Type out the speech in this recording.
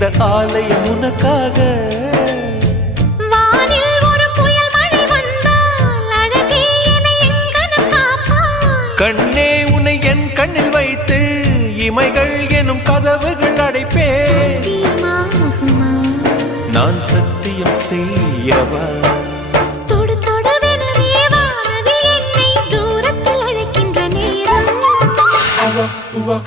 இந்த ஆலயம் உனக்காக. வானில் ஒரு புயல் மழை வந்தால் அழகே என்னை எங்கனம் காப்பாய். கண்ணே உன்னை என் கண்ணில் வைத்து இமைகள் எனும் கதவுகள் அடைப்பேன். சத்தியமாகுமா? நான் சத்தியம் செய்யவா? தொடு தொடுவெனவே வானவில் என்னை தூரத்தில் அழைக்கின்ற நேரம். உவா